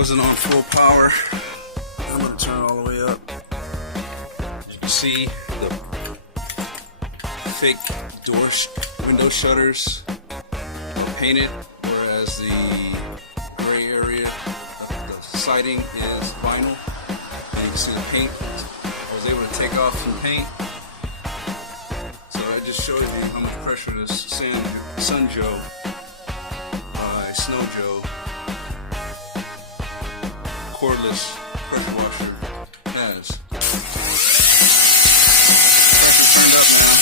wasn't on full power. I'm going to turn it all the way up. You can see the fake window shutters are painted, whereas the gray area of the siding is vinyl. And you can see the paint. I was able to take off some paint. So I just showed you how much pressure this Sun Joe by Snow Joe cordless pressure washer has. Turned up now.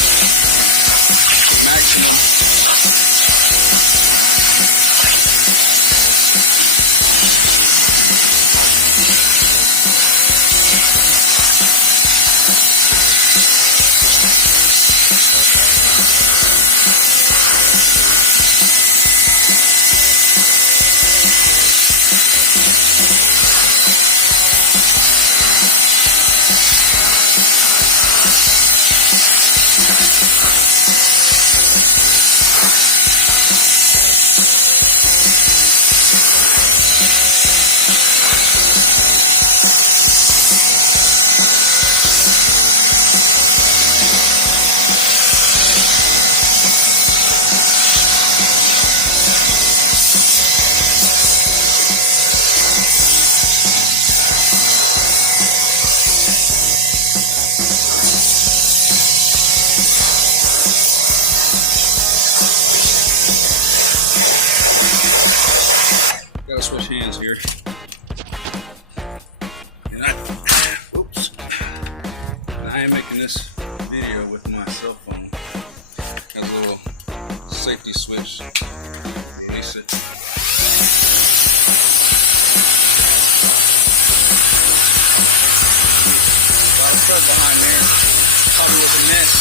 Maximum. Gotta switch hands here. And I am making this video with my cell phone. Has a little safety switch. Release it. A lot of crud behind there. Probably with a mess.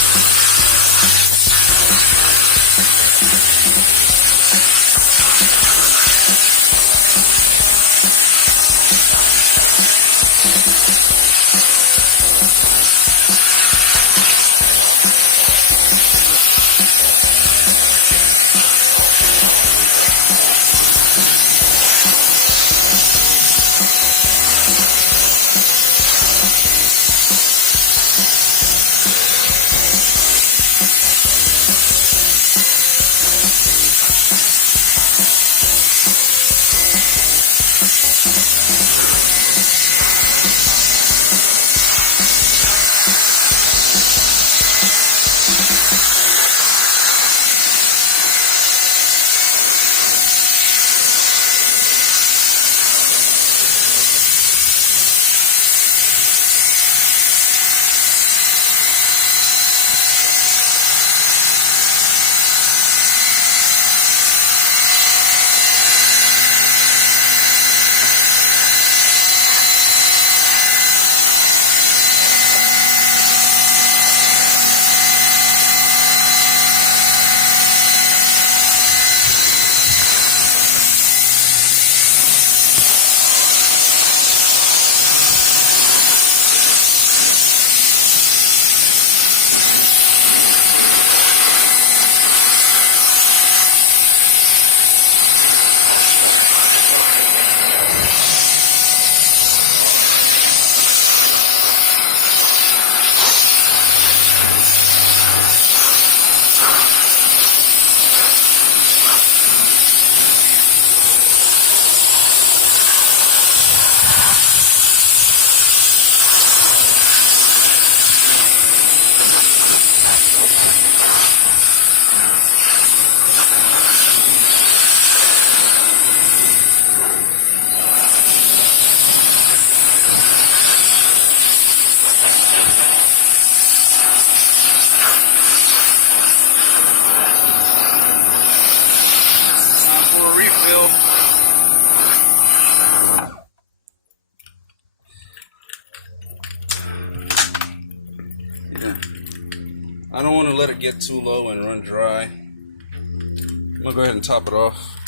Refill. Yeah. I don't want to let it get too low and run dry. I'm gonna go ahead and top it off.